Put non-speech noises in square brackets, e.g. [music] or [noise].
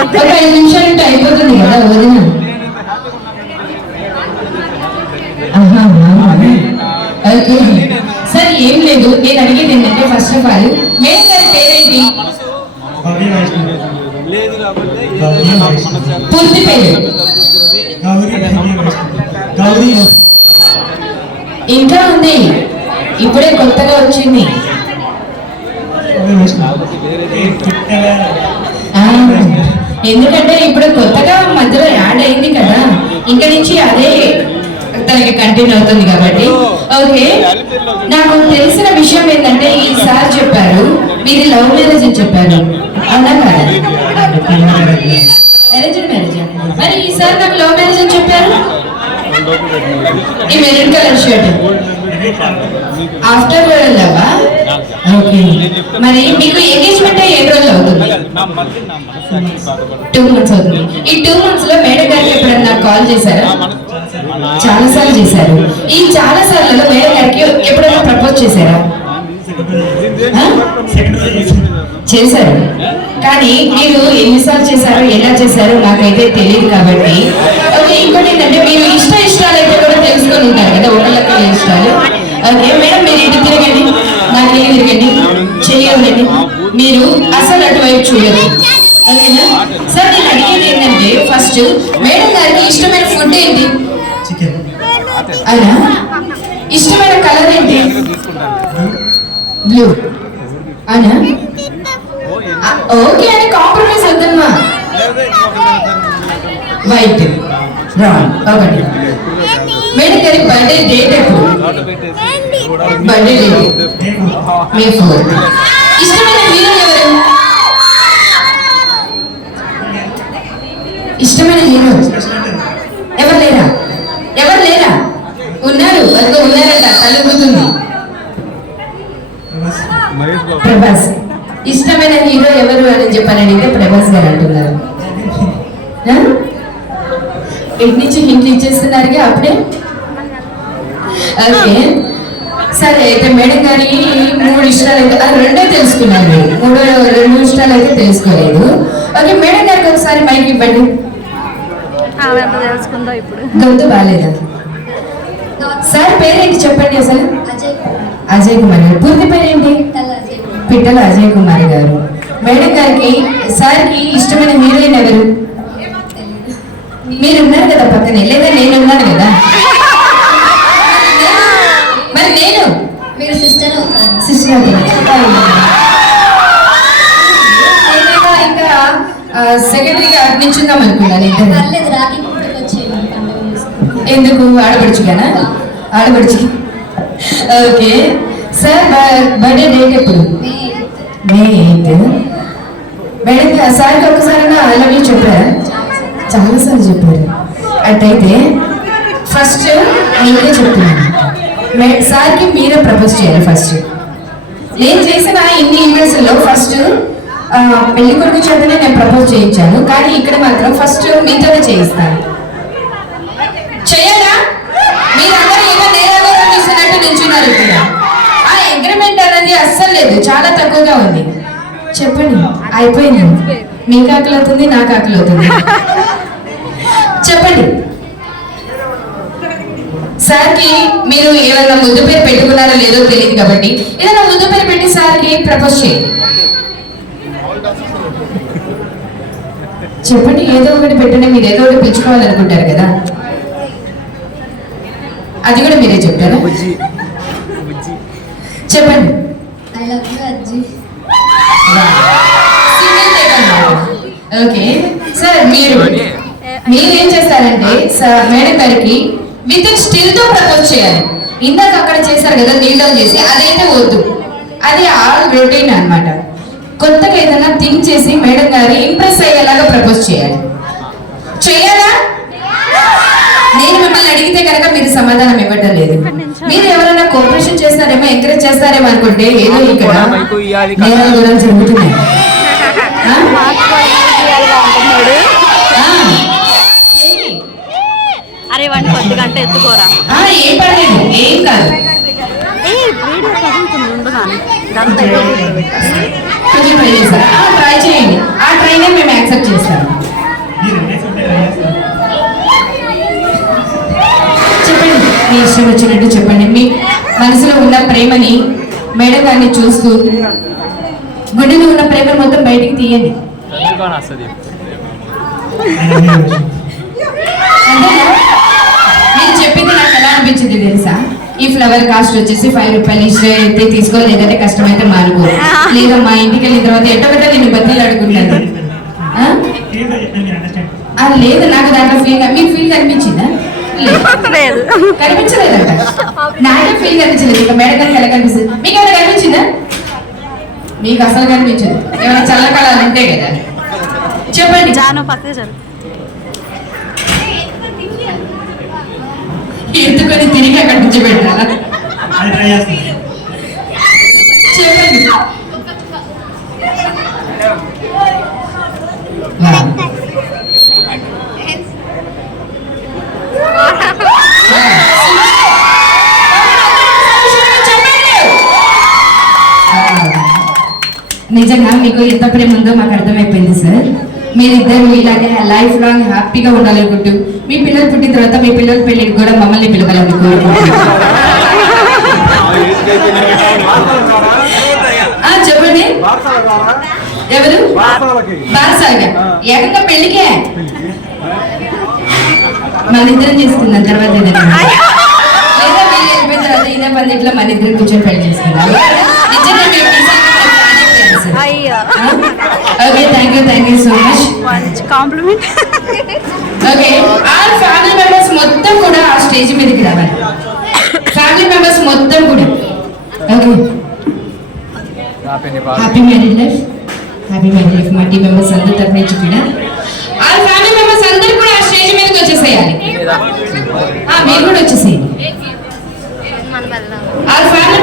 ఒక ఐదు నిమిషాలు ఉంటే అయిపోతుంది కదా వదిన. ఆహా, ఆహా. ఓకే. సార్ ఏం లేదు. నేను అడిగేది ఏంటంటే ఫస్ట్ ఆఫ్ ఆల్ మేడం గారి పేరేంటి? పూర్తి పేరు? ఇంకా ఉంది. ఇప్పుడే కొత్తగా వచ్చింది. ఆ, ఎందుకంటే ఇప్పుడు కొత్తగా మధ్యలో యాడ్ అయింది కదా ఇంక నుంచి అదే తనకి కంటిన్యూ అవుతుంది కాబట్టి. ఓకే నాకు తెలిసిన విషయం ఏంటంటే ఈ సార్ చెప్పారు మీది లవ్ మ్యారేజ్ అని చెప్పారు. అవునా కాదా? అరేంజ్డ్ మ్యారేజ్ మరి ఈ సార్ నాకు లవ్ మ్యారేజ్ అని చెప్పారు? ఈ maroon colour shirt after love మరి మీకు ఎంగేజ్మెంట్ ఎన్ని రోజులు అవుతుంది. టూ మంత్స్ అవుతుంది. ఈ టూ మంత్స్లో మేడం గారికి ఎప్పుడన్నా కాల్ చేశారా? చాలా సార్లు చేశారు. ఈ చాలా సార్లు మేడం గారికి ఎప్పుడైనా ప్రపోజ్ చేశారా? చేశారు. కానీ మీరు ఎన్నిసార్లు చేశారో ఎలా చేశారో నాకైతే తెలియదు కాబట్టి. ఓకే ఇంకోటి ఏంటంటే మీరు ఇష్ట ఇష్టాలు అయితే కూడా తెలుసుకొని ఉంటారు కదా ఒకళ్ళొక్కళ్ళ ఇష్టాలు. ఓకే మేడం చూడదు. ఓకేనా? సార్ నేను అడిగేది ఏంటంటే ఫస్ట్ మేడం గారికి ఇష్టమైన ఫుడ్ ఏంటి? అవునా? ఇష్టమైన కలర్ ఏంటి? బ్లూ అవునా? ఆ, ఓకే అని కాంప్రమైజ్ వద్దమ్మా. వైట్ రాంగ్ ఒకటి. మేడం గారి బర్త్డే డేట్ ఎప్పుడు? బర్త్డే డేట్ మే ఫోర్ ఇష్టమైన హీరో ఎవరు? ఇష్టమైన హీరో? ఎవరు లేరా? ఎవరు లేరా? ఉన్నారు అదిగో ఉన్నారంట బాబు. ప్రభాస్. ఇష్టమైన హీరో ఎవరు అని చెప్పని అడిగితే ప్రభాస్ గారు అంటున్నారు. ఆ? ఎటు నుంచి హింట్లు ఇచ్చేస్తున్నారుగా అప్పుడే? ఓకే. సరే అయితే మేడం గారి మూడు ఇష్టాలు అయితే రెండే తెలుసుకున్నారు మీరు మూడు రెండు ఇష్టాలు అయితే తెలుసుకోలేదు. ఓకే మేడం గారికి ఒకసారి మైక్ ఇవ్వండి. ఆమె ఎంత తెలుసుకుందో ఇప్పుడు. గొంతు బాగాలేదా సార్ పేరేంటి చెప్పండి అసలు? అజయ్ అజయ్ కుమార్ గారు. పూర్తి పేరేంటి? పిట్టల అజయ్ పిట్టల అజయ్ కుమార్ గారు. మేడం గారికి సార్కి ఇష్టమైన హీరోయిన్ ఎవరు? మీరు ఉన్నారు కదా పక్కనే. లేదా నేను ఉన్నాను కదా? [laughs] మరి నేను? మీరు సిస్టర్. సిస్టర్ నేనేమో ఇంకా సెకండరీగా నిల్చుందాం అనుకున్నాను ఎందుకు? ఆడపడుచుగానా ఆడపడుచు. ఓకే. సార్ బర్త్డే డేట్ ఎప్పుడు? May eighth. మేడం సార్కి ఒక్కసారి ఐ లవ్ యూ చెప్పారా? చాలాసార్లు చెప్పారు. అట్టయితే ఫస్ట్ మీరే చెప్తున్నాను. సార్కి మీరే ప్రపోజ్ చేయాలి ఫస్ట్ నేను చేసిన ఇన్ని ఈవెంట్స్లో ఫస్ట్ పెళ్ళి కొడుకు చేతనే నేను ప్రపోజ్ చేయించాను. కానీ ఇక్కడ మాత్రం ఫస్ట్ మీతోనే చేయిస్తాను. చేయాలా మీరందరూ ఏమో నేరాగా చేసినట్టు నిల్చున్నారు ఇక్కడ. ఆ అగ్రిమెంట్ అనేది అస్సలు లేదు. చాలా తక్కువగా ఉంది. చెప్పండి. అయిపోయింది. మీకు ఆకలి అవుతుంది నాకు ఆకలి అవుతుంది. చెప్పండి. సార్కి మీరు ఏమైనా ముద్దు పేరు పెట్టుకున్నారో లేదో తెలియదు కాబట్టి ఏదైనా ముద్దు పేరు పెట్టి సార్కి ప్రపోజ్ చేయండి. చెప్పండి ఏదో ఒకటి పెట్టండి మీరు ఏదో ఒకటి పెంచుకోవాలనుకుంటారు కదా. అది కూడా మీరే చెప్తారా చెప్పండి. ఐ లవ్ యూ అజ్జి. సింగిల్ టేక్ అన్నమాట ఓకే సార్ మీరు మీరు ఏం చేస్తారంటే సార్ మేడం గారికి విత్ స్టిల్తో ప్రపోజ్ చేయాలి. ఇందాక అక్కడ చేశారు కదా డౌన్ చేసి అదైతే వద్దు. అది ఆల్ రొటీన్ అన్నమాట. కొత్తగా ఏదైనా థింక్ చేసి మేడం గారి ఇంప్రెస్ అయ్యేలాగా ప్రపోజ్ చేయాలి. చేయాలా నేను మిమ్మల్ని అడిగితే కనుక మీరు సమాధానం ఇవ్వటం లేదు. మీరు ఎవరైనా కోఆపరేషన్ చేస్తారేమో ఎంకరేజ్ చేస్తారేమో అనుకుంటే ఏదో ఇక్కడ మైకు ఇయ్యాలి కదా. నేరాలు కూడా జరుగుతున్నాయి? అరే వాడిని కొద్దిగా అంటే ఎత్తుకోరా. ఆ, ఏం పర్లేదు ఏం కాదు. ఏ వీడియో కదులుతుంది ఉండు నాని రోజు ట్రై చేస్తారా ట్రై చేయండి. ఆ ట్రైనే మేము యాక్సెప్ట్ చేస్తాము. చెప్పండి. మీ ఇష్టం వచ్చినట్టు చెప్పండి. మీ మనసులో ఉన్న ప్రేమని మేడం గారిని చూస్తూ గుండెలో ఉన్న ప్రేమను మొత్తం బయటికి తీయండి. మీరు చెప్పింది నాకు ఎలా అనిపించింది తెలుసా? ఈ ఫ్లవర్ కాస్ట్ వచ్చేసి ఫైవ్ రూపాయలు ఇస్తే అయితే తీసుకో లేదంటే కష్టమైతే మారుకో [laughs] లేదా మా ఇంటికి వెళ్ళిన తర్వాత ఎట్ట పెట్ట నేను బద్దలు అండర్స్టాండ్ అది లేదు నాకు దాంట్లో ఫీల్ మీకు ఫీల్ కనిపించిందా? లేదు. లేదు. కనిపించలేదంట. నాకే ఫీల్ కనిపించలేదు. ఇంకా మేడం గారికి ఎలా కనిపిస్తుంది? మీకు ఏమైనా కనిపించిందా? మీకు అసలు కనిపించదు. ఏమైనా చల్లకాలాలు ఉంటాయి కదా. చెప్పండి. జాను పక్కకి అక్కడ నుంచి పెట్టాలా? చెప్పండి. నిజంగా మీకు ఎంత ప్రేమ ఉందో మాకు అర్థమైపోయింది సార్. మీరిద్దరు ఇలాగే లైఫ్ లాంగ్ హ్యాపీగా ఉండాలనుకుంటూ మీ పిల్లలు పుట్టిన తర్వాత మీ పిల్లల పెళ్ళికి కూడా మమ్మల్ని పిలవాలని కోరుకుంటున్నాను ఆ, చెప్పండి. ఎవరు? బారసాగా ఏకంగా పెళ్ళికే మన ఇద్దరం చేసుకుందాం తర్వాత. లేదా మీరు వెళ్ళిపోయిన తర్వాత ఇదే పందిట్లో మన ఇద్దరం కూర్చొని పెళ్ళి. అయ్యో. Okay thank you thank you so much మంచి compliment okay all family members మొత్తం కూడా ఆ స్టేజ్ మీదకి రావాలి. ఫ్యామిలీ మెంబర్స్ మొత్తం కూడా. Okay happy marriage life happy marriage life మా టీం మెంబర్స్ అందరి తరఫు నుంచి కూడా. ఆ ఫ్యామిలీ మెంబర్స్ అందరూ కూడా ఆ స్టేజ్ మీదకి వచ్చేసేయాలి. మీరు కూడా వచ్చేసేయండి. ఆ ఫ్యామిలీ